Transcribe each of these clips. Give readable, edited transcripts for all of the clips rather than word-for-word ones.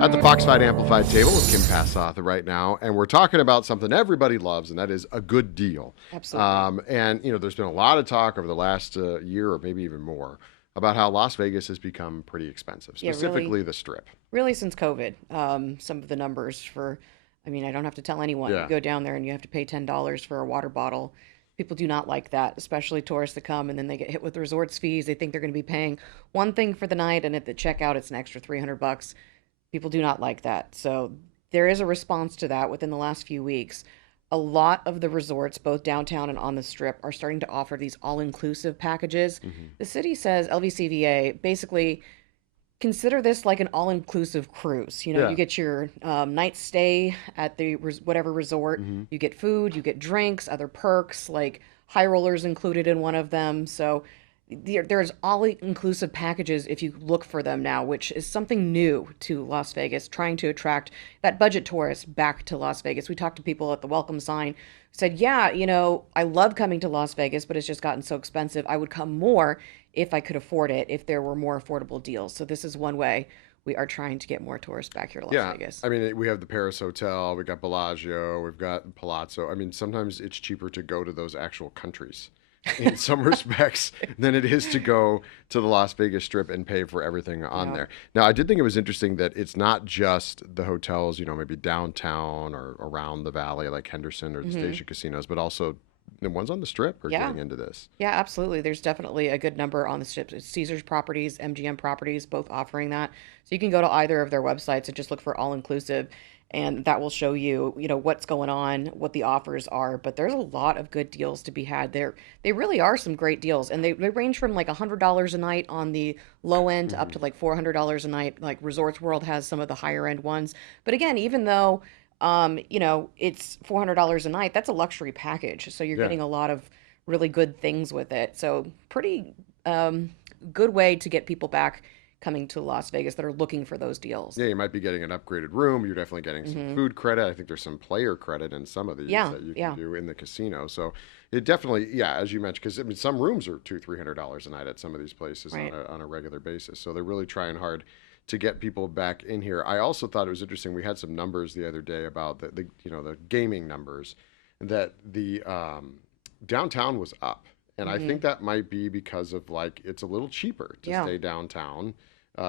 At the Foxfight Amplified table with Kim Passoth right now, and we're talking about something everybody loves, and that is a good deal. Absolutely. And there's been a lot of talk over the last year, or maybe even more, about how Las Vegas has become pretty expensive, Yeah, really, specifically the Strip. really since COVID, some of the numbers I mean, I don't have to tell anyone. You Yeah, go down there and you have to pay $10 for a water bottle. People do not like that, especially tourists that come and then they get hit with resorts fees. They think they're going to be paying one thing for the night, and at the checkout, it's an extra $300. People do not like that. So there is a response to that within the last few weeks. A lot of the resorts, both downtown and on the strip, are starting to offer these all inclusive packages. hmm The city says, LVCVA, basically consider this like an all-inclusive cruise. You know, yeah, you get your night stay at the whatever resort, hmm you get food, you get drinks, other perks like high rollers included in one of them. So there's all-inclusive packages if you look for them now, which is something new to Las Vegas, trying to attract that budget tourist back to Las Vegas. We talked to people at the welcome sign, said, yeah, I love coming to Las Vegas, but it's just gotten so expensive. I would come more if I could afford it, if there were more affordable deals. So this is one way we are trying to get more tourists back here to Las yeah. Vegas. I mean, we have the Paris Hotel, we got Bellagio, we've got Palazzo. I mean, sometimes it's cheaper to go to those actual countries in some respects than it is to go to the Las Vegas Strip and pay for everything on Yeah. there. Now, I did think it was interesting that it's not just the hotels, maybe downtown or around the valley like Henderson or the hmm Station casinos, but also the ones on the Strip are Yeah. getting into this. Yeah, absolutely. There's definitely a good number on the ships. It's Caesars Properties, MGM Properties, both offering that. So you can go to either of their websites and just look for all inclusive, and that will show you, what's going on, what the offers are. But there's a lot of good deals to be had there. They really are some great deals, and they range from like $100 a night on the low end up hmm to like $400 a night. Like Resorts World has some of the higher end ones. But again, even though it's $400 a night, that's a luxury package. So you're Yeah. getting a lot of really good things with it. So pretty good way to get people back coming to Las Vegas that are looking for those deals. Yeah, you might be getting an upgraded room. You're definitely getting some hmm food credit. I think there's some player credit in some of these Yeah, that you can yeah, do in the casino. So it definitely, yeah, as you mentioned, because I mean, some rooms are $200-300 a night at some of these places right. on a regular basis. So they're really trying hard to get people back in here. I also thought it was interesting. We had some numbers the other day about the gaming numbers that the downtown was up. And I hmm think that might be because of like it's a little cheaper to Yeah, stay downtown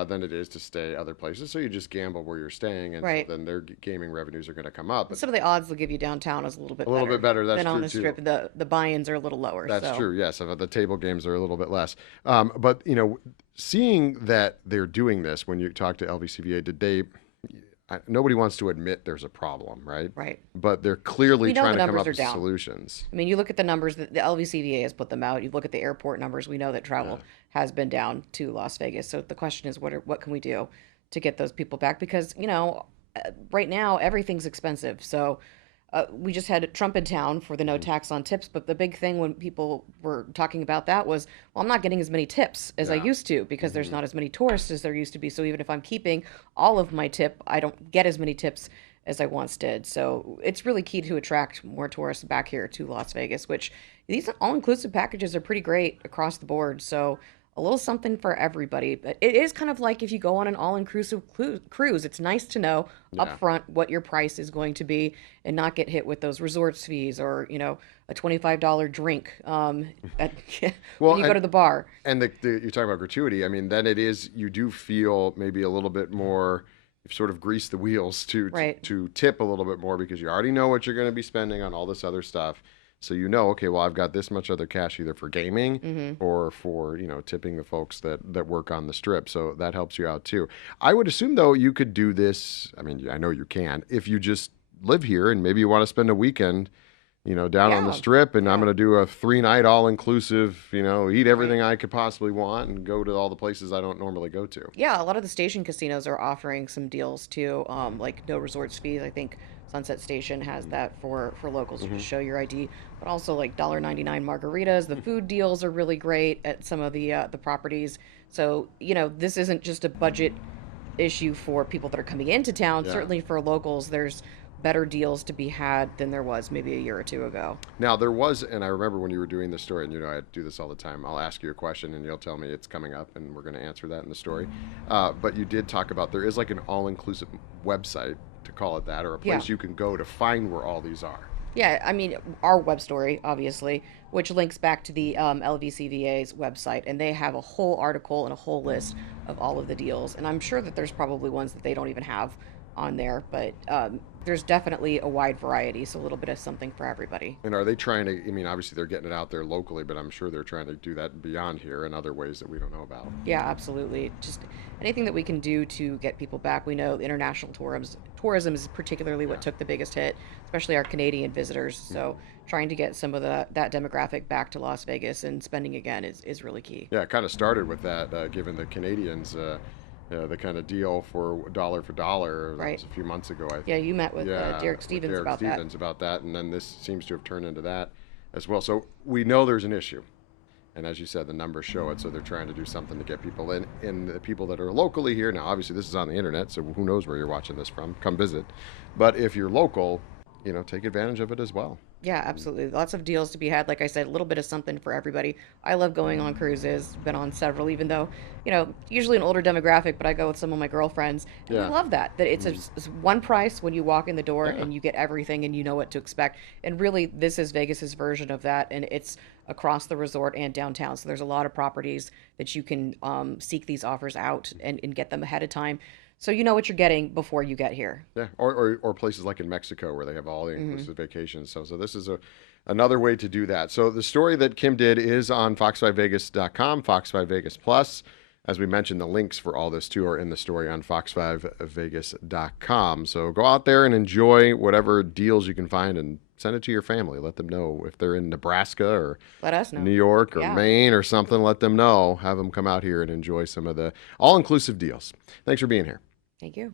than it is to stay other places. So you just gamble where you're staying, and so right. then their gaming revenues are going to come up. And But some of the odds they'll give you downtown is a little a bit little bit better better. That's than on true the too. strip. The buy-ins are a little lower. That's So true. Yes, the table games are a little bit less. But seeing that they're doing this, when you talk to LVCVA, did they? Nobody wants to admit there's a problem, right? right. But they're clearly We know trying the to come numbers up are with down. solutions. I mean, you look at the numbers that the LVCVA has put them out. You look at the airport numbers. We know that Yeah. travel has been down to Las Vegas. So the question is, what can we do to get those people back? Because right now everything's expensive. So we just had Trump in town for the no Mhm. tax on tips. But the big thing when people were talking about that was, well, I'm not getting as many tips as I Yeah. used to because there's hmm not as many tourists as there used to be. So even if I'm keeping all of my tip, I don't get as many tips as I once did. So it's really key to attract more tourists back here to Las Vegas, which these all-inclusive packages are pretty great across the board. So a little something for everybody. But it is kind of like if you go on an all-inclusive cruise, it's nice to know Yeah. upfront what your price is going to be and not get hit with those resorts fees or, a $25 drink at, when Well, you go to the bar. and you're talking about gratuity. I mean, then it is you do feel maybe a little bit more. You've sort of greased the wheels Right. to tip a little bit more because you already know what you're going to be spending on all this other stuff. So okay, well, I've got this much other cash either for gaming hmm or for tipping the folks that work on the strip. So that helps you out too. I would assume though you could do this. I mean, I know you can if you just live here and maybe you want to spend a weekend down on the Yeah. strip, and I'm Yeah. going to do a 3-night all inclusive, eat Right. everything I could possibly want and go to all the places I don't normally go to. Yeah, a lot of the station casinos are offering some deals too, like no resorts fees. I think Sunset Station has that for locals. You Mm-hmm. just show your ID, but also like $1.99 margaritas. The food deals are really great at some of the properties. So this isn't just a budget issue for people that are coming into town. Yeah. Certainly for locals, there's better deals to be had than there was maybe a year or two ago. Now there was, and I remember when you were doing this story, and I do this all the time. I'll ask you a question, and you'll tell me it's coming up, and we're going to answer that in the story. But you did talk about there is like an all-inclusive website, to call it that, or a Yeah. place you can go to find where all these are. Yeah, I mean, our web story, obviously, which links back to the LVCVA's website, and they have a whole article and a whole list of all of the deals. And I'm sure that there's probably ones that they don't even have on there, but there's definitely a wide variety, so a little bit of something for everybody. And are they trying to? I mean, obviously they're getting it out there locally, but I'm sure they're trying to do that beyond here in other ways that we don't know about. Yeah, absolutely. Just anything that we can do to get people back. We know international tourism is particularly what Yeah. took the biggest hit, especially our Canadian visitors. So trying to get some of that demographic back to Las Vegas and spending again is really key. Yeah, it kind of started with that, given the Canadians the kind of deal for dollar. That Right. was a few months ago, I think. Yeah, you met with Yeah, Derek with Stevens Derek about that. Stevens about that, and then this seems to have turned into that as well. So we know there's an issue, and as you said, the numbers show it. So they're trying to do something to get people in, and the people that are locally here now. Obviously, this is on the internet, so who knows where you're watching this from? Come visit, but if you're local, take advantage of it as well. Yeah, absolutely. Lots of deals to be had. Like I said, a little bit of something for everybody. I love going on cruises. Been on several, even though, usually an older demographic, but I go with some of my girlfriends. And we Yeah. love that it's it's one price when you walk in the door Yeah. and you get everything and you know what to expect. And really, this is Vegas's version of that. And it's across the resort and downtown. So there's a lot of properties that you can seek these offers out and get them ahead of time. So you know what you're getting before you get here. Yeah, or places like in Mexico where they have all the inclusive vacations. So this is another way to do that. So the story that Kim did is on fox5vegas.com, Fox 5 Vegas Plus. As we mentioned, the links for all this too are in the story on fox5vegas.com. So go out there and enjoy whatever deals you can find and send it to your family. Let them know if they're in Nebraska or Let us know. New York or Yeah. Maine or something. Let them know. Have them come out here and enjoy some of the all-inclusive deals. Thanks for being here. Thank you.